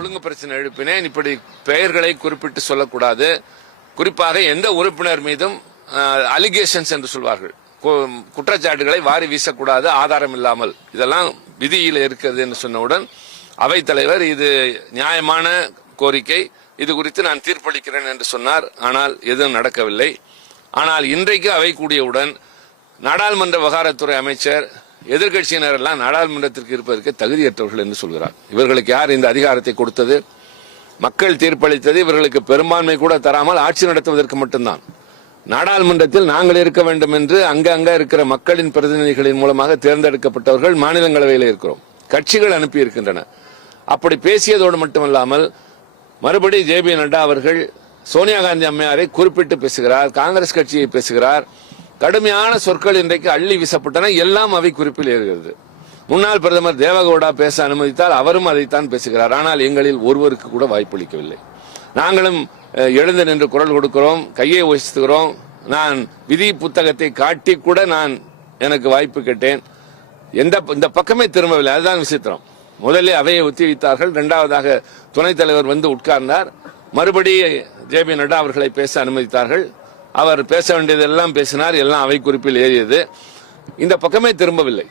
ஒழுங்கு பிரச்சனை எழுப்பினேன். இப்படி பெயர்களை குறிப்பிட்டு சொல்லக்கூடாது. குறிப்பாக எந்த உறுப்பினர் மீதும் அலிகேஷன்ஸ் என்று சொல்வார்கள். கு- குற்றச்சாட்டுகளை வாரி வீசக்கூடாது ஆதாரம் இல்லாமல். இதெல்லாம் விதியில் இருக்கிறது என்று சொன்னவுடன் அவைத்தலைவர் இது நியாயமான கோரிக்கை. இது குறித்து நான் தீர்ப்பளிக்கிறேன் என்று சொன்னார். ஆனால் எதுவும் நடக்கவில்லை. ஆனால் இன்றைக்கு அவை கூடியவுடன் நாடாளுமன்ற விவகாரத்துறை அமைச்சர் எதிர்க்கட்சியினர் எல்லாம் நாடாளுமன்றத்திற்கு இருப்பதற்கு தகுதியற்றவர்கள் என்று சொல்கிறார். இவர்களுக்கு யார் இந்த அதிகாரத்தை கொடுத்தது? மக்கள் தீர்ப்பளித்தது இவர்களுக்கு பெரும்பான்மை கூட தராமல் ஆட்சி நடத்துவதற்கு மட்டும்தான். நாடாளுமன்றத்தில் நாங்கள் இருக்க வேண்டும் என்று அங்கங்க இருக்கிற மக்களின் பிரதிநிதிகளின் மூலமாக தேர்ந்தெடுக்கப்பட்டவர்கள் மாநிலங்களவையில் இருக்கிறோம். கட்சிகள் அனுப்பியிருக்கின்றன. அப்படி பேசியதோடு மட்டுமல்லாமல் மறுபடி ஜே பி நட்டா அவர்கள் சோனியா காந்தி அம்மையாரை குறிப்பிட்டு பேசுகிறார் காங்கிரஸ் கட்சியை பேசுகிறார் கடுமையான சொற்கள் இன்றைக்கு அள்ளி வீசப்பட்டன. எல்லாம் அவை குறிப்பில் ஏறுகிறது. முன்னாள் பிரதமர் தேவகவுடா பேச அனுமதித்தால் அவரும் அதைத்தான் பேசுகிறார். ஆனால் எங்களில் ஒருவருக்கு கூட வாய்ப்பளிக்கவில்லை. நாங்களும் எழுந்து நின்று குரல் கொடுக்கிறோம் கையை உயர்த்துகிறோம். நான் விதி புத்தகத்தை காட்டி கூட நான் எனக்கு வாய்ப்பு கேட்டேன். எந்த இந்த பக்கமே திரும்பவில்லை. அதுதான் விசித்திரம். முதலில் அவையை ஒத்தி வைத்தார்கள் இரண்டாவதாக துணைத் தலைவர் வந்து உட்கார்ந்தார். மறுபடி ஜே பி நட்டா அவர்களை பேச அனுமதித்தார்கள். அவர் பேச வேண்டியதெல்லாம் பேசினார் எல்லாம் அவை குறிப்பில் ஏறியது. இந்த பக்கமே திரும்பவில்லை.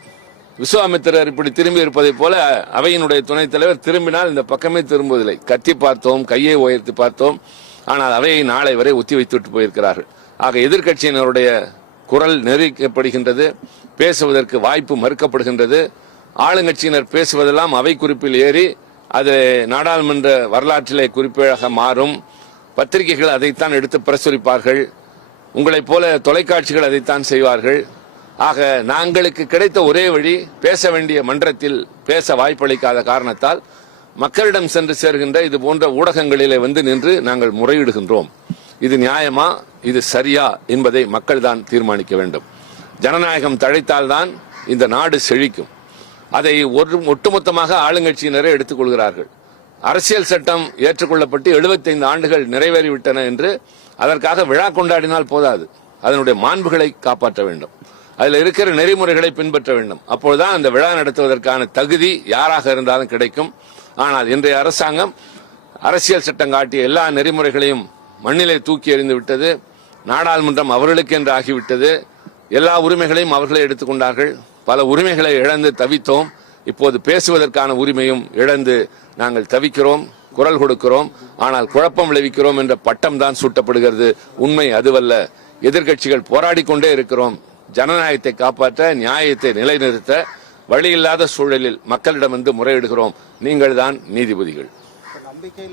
விஸ்வாமித்திரர் இப்படி திரும்பி இருப்பதை போல அவையினுடைய துணைத் தலைவர் திரும்பினால் இந்த பக்கமே திரும்புவதில்லை. கத்தி பார்த்தோம் கையை உயர்த்தி பார்த்தோம். ஆனால் அவையை நாளை வரை ஒத்தி வைத்துவிட்டு போயிருக்கிறார்கள். ஆக எதிர்க்கட்சியினருடைய குரல் நெருக்கப்படுகின்றது பேசுவதற்கு வாய்ப்பு மறுக்கப்படுகின்றது. ஆளுங்கட்சியினர் பேசுவதெல்லாம் அவை குறிப்பில் ஏறி அது நாடாளுமன்ற வரலாற்றிலே குறிப்பாக மாறும். பத்திரிகைகள் அதைத்தான் எடுத்து பிரசுரிப்பார்கள். உங்களைப் போல தொலைக்காட்சிகள் அதைத்தான் செய்வார்கள். ஆக நாங்களுக்கு கிடைத்த ஒரே வழி பேச வேண்டிய மன்றத்தில் பேச வாய்ப்பளிக்காத காரணத்தால் மக்களிடம் சென்று சேர்கின்ற இது போன்ற ஊடகங்களிலே வந்து நின்று நாங்கள் முறையிடுகின்றோம். இது நியாயமா? இது சரியா? என்பதை மக்கள் தான் தீர்மானிக்க வேண்டும். ஜனநாயகம் தழைத்தால்தான் இந்த நாடு செழிக்கும். அதை ஒரு ஒட்டுமொத்தமாக ஆளுங்கட்சியினரே எடுத்துக்கொள்கிறார்கள் அரசியல் சட்டம் ஏற்றுக்கொள்ளப்பட்டு 75 ஆண்டுகள் நிறைவேறிவிட்டன என்று அதற்காக விழா கொண்டாடினால் போதாது. அதனுடைய மாண்புகளை காப்பாற்ற வேண்டும். அதில் இருக்கிற நெறிமுறைகளை பின்பற்ற வேண்டும். அப்பொழுதுதான் அந்த விழா நடத்துவதற்கான தகுதி யாராக இருந்தாலும் கிடைக்கும். ஆனால் இன்றைய அரசாங்கம் அரசியல் சட்டம் காட்டிய எல்லா நெறிமுறைகளையும் மண்ணிலே தூக்கி எறிந்து விட்டது. நாடாளுமன்றம் அவர்களுக்கு என்று ஆகிவிட்டது. எல்லா உரிமைகளையும் அவர்களே எடுத்துக்கொண்டார்கள். பல உரிமைகளை இழந்து தவித்தோம். இப்போது பேசுவதற்கான உரிமையும் இழந்து நாங்கள் தவிக்கிறோம் குரல் கொடுக்கிறோம் ஆனால் குழப்பம் விளைவிக்கிறோம் என்ற பட்டம் தான் சூட்டப்படுகிறது. உண்மை அதுவல்ல. எதிர்க்கட்சிகள் போராடி கொண்டே இருக்கிறோம். ஜனநாயகத்தை காப்பாற்ற நியாயத்தை நிலைநிறுத்த வழியில்லாத சூழலில் மக்களிடம் வந்து முறையிடுகிறோம். நீங்கள் தான் நீதிபதிகள் நம்பிக்கை